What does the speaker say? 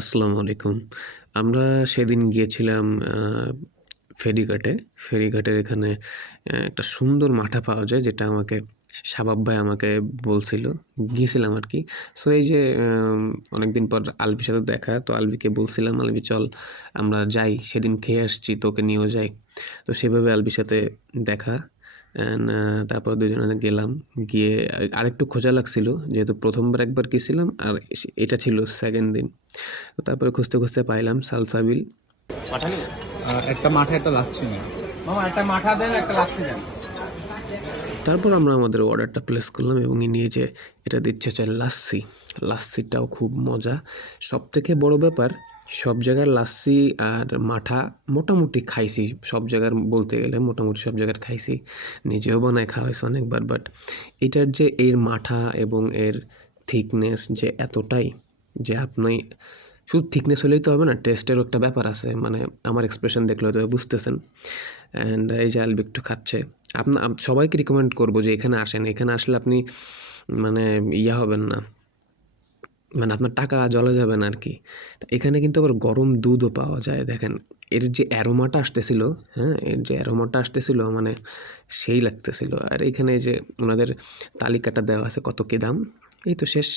আসসালামু আলাইকুম। আমরা সেদিন গিয়েছিলাম ফেরিঘাটে। ফেরিঘাটের এখানে একটা সুন্দর মাঠা পাওয়া যায়, যেটা আমাকে, শাবাব ভাই আমাকে বলছিল। গিয়েছিলাম আর কি। সো এই যে অনেক দিন পর আলভির সাথে দেখা, তো আলভিকে বলছিলাম, আলভি, চল, আমরা যাই, সেদিন খেয়ে আসছি, তোকে নিয়েও যাই। তো সেভাবে আলভির সাথে দেখা অ্যান্ড তারপর দুজনে গেলাম। গিয়ে আরেকটু খোঁজা লাগছিল, যেহেতু প্রথমবার একবার গেছিলাম আর এটা ছিল সেকেন্ড দিন। তো তারপরে খুঁজতে খুঁজতে পাইলাম সালসাবিল একটা মাঠে একটা লাচ্ছি নেই মামা একটা মাঠা দেন একটা লাচ্ছি দেন। তারপর আমরা আমাদের অর্ডারটা প্লেস করলাম এবং নিয়ে যে এটা দিচ্ছে হচ্ছে লাস্সি। লাস্সিটাও খুব মজা। সব থেকে বড় ব্যাপার সব জায়গার লাস্সি আর মাঠা মোটামুটি খাইছি। সব জায়গার বলতে গেলে মোটামুটি সব জায়গার খাইছি। নিজেও বানায় খাওয়া হয়েছে অনেকবার বাট এটার যে এর মাঠা এবং এর থিকনেস যে এতটাই যে আপনি শুধু থিকনেস হলেই তো হবে না টেস্টেরও একটা ব্যাপার আছে মানে আমার এক্সপ্রেশন দেখলে হয়তো বুঝতেছেন। অ্যান্ড এই যে আলবি একটু খাচ্ছে। আপনার সবাইকে রিকমেন্ড করব যে এখানে আসেন, এখানে আসলে আপনি মানে ইয়া হবেন না। মানে আপনার টাকা জলে যাবে না আর কি এখানে কিন্তু আবার গরম দুধও পাওয়া যায়, দেখেন। এর যে অ্যারোমাটা আসতেছিল হ্যাঁ এর যে অ্যারোমাটা আসতেছিল মানে সেই লাগতেছিল। আর এখানে যে ওনাদের তালিকাটা দেওয়া আছে কত কী দাম, এই তো শেষ।